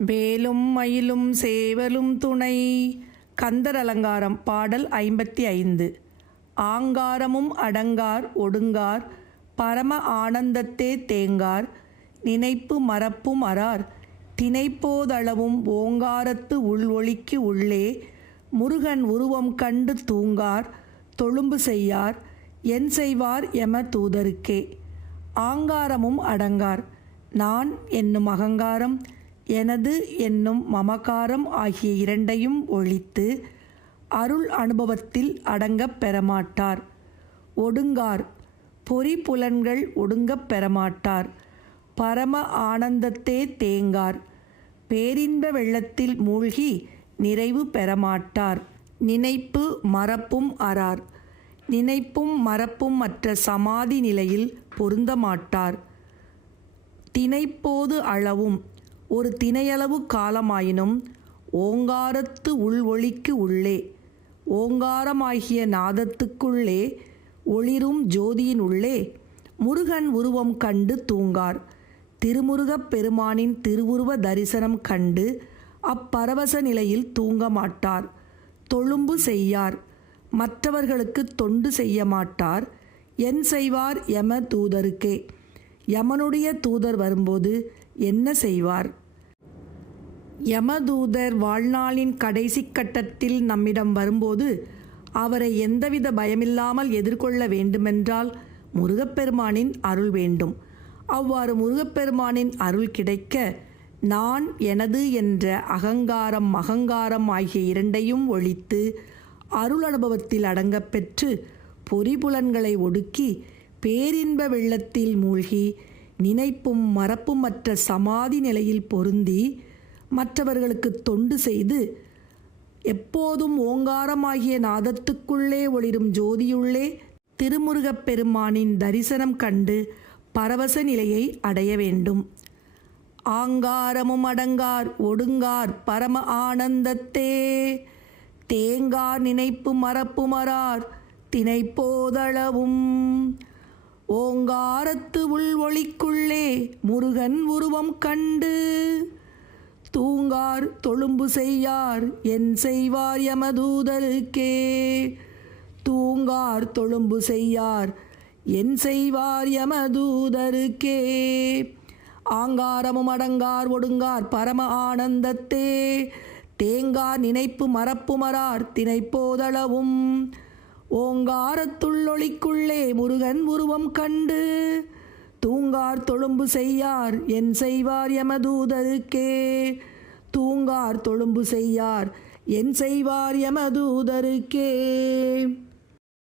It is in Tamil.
வேலும் மயிலும் சேவலும் துணை. கந்தர் அலங்காரம் பாடல் 55. ஆங்காரமும் அடங்கார் ஒடுங்கார் பரம ஆனந்தத்தே தேங்கார் நினைப்பு மறப்பும் அறார் தினைப்போதளவும் ஓங்காரத்து உள்ஒளிக்கு உள்ளே முருகன் உருவம் கண்டு தூங்கார் தொழும்பு செய்யார் என் செய்வார் எம தூதருக்கே. ஆங்காரமும் அடங்கார், நான் என்னும் அகங்காரம், எனது என்னும் மமகாரம் ஆகிய இரண்டையும் ஒழித்து அருள் அனுபவத்தில் அடங்கப் பெறமாட்டார். ஒடுங்கார், பொறி புலன்கள் ஒடுங்கப் பெறமாட்டார். பரம ஆனந்தத்தே தேங்கார், பேரின்ப வெள்ளத்தில் மூழ்கி நிறைவு பெறமாட்டார். நினைப்பு மறப்பும் அறார், நினைப்பும் மறப்பும் மற்ற சமாதி நிலையில் பொருந்தமாட்டார். தினைப்போது அளவும், ஒரு தினையளவு காலமாயினும் ஓங்காரத்து உள்ஒளிக்கு உள்ளே, ஓங்காரமாகிய நாதத்துக்குள்ளே ஒளிரும் ஜோதியின் உள்ளே முருகன் உருவம் கண்டு தூங்கார். திருமுருகப் பெருமானின் திருவுருவ தரிசனம் கண்டு அப்பரவச நிலையில் தூங்க மாட்டார். தொழும்பு செய்யார், மற்றவர்களுக்கு தொண்டு செய்ய மாட்டார். என் செய்வார் எம தூதருக்கே. யமனுடைய தூதர் வரும்போது என்ன செய்வார்? யமதூதர் வாழ்நாளின் கடைசி கட்டத்தில் நம்மிடம் வரும்போது அவரை எந்தவித பயமில்லாமல் எதிர்கொள்ள வேண்டுமென்றால் முருகப்பெருமானின் அருள் வேண்டும். அவ்வாறு முருகப்பெருமானின் அருள் கிடைக்க நான் எனது என்ற அகங்காரம் மகங்காரம் ஆகிய இரண்டையும் ஒழித்து அருள் அனுபவத்தில் அடங்கப் பெற்று பொறிபுலன்களை ஒடுக்கி பேரின்ப வெள்ளத்தில் மூழ்கி நினைப்பும் மறப்புமற்ற சமாதி நிலையில் பொருந்தி மற்றவர்களுக்கு தொண்டு செய்து எப்போதும் ஓங்காரமாகிய நாதத்துக்குள்ளே ஒளிரும் ஜோதியுள்ளே திருமுருகப் பெருமானின் தரிசனம் கண்டு பரவச நிலையை அடைய வேண்டும். ஆங்காரமும் அடங்கார் ஒடுங்கார் பரம ஆனந்தத்தே தேங்கார் நினைப்பு மறப்புமறார் தினைப்போதளவும் ஓங்காரத்து உள்ஒளிக்குள்ளே முருகன் உருவம் கண்டு தூங்கார் தொழும்பு செய்யார் என் செய்வார் யமதூதருக்கே. தூங்கார் தொழும்பு செய்யார் என் செய்வார் யமதூதருக்கே. ஆங்காரமும் அடங்கார் ஒடுங்கார் பரம ஆனந்தத்தே தேங்கார் நினைப்பு மறப்புமறார் தினைப்போதளவும் ஓங்காரத்துள்ளொளிக்குள்ளே முருகன் உருவம் கண்டு தூங்கார் தொழும்பு செய்யார் என் செய்வார் யமதூதருக்கே. தூங்கார் தொழும்பு செய்யார் என் செய்வார் யமதூதருக்கே.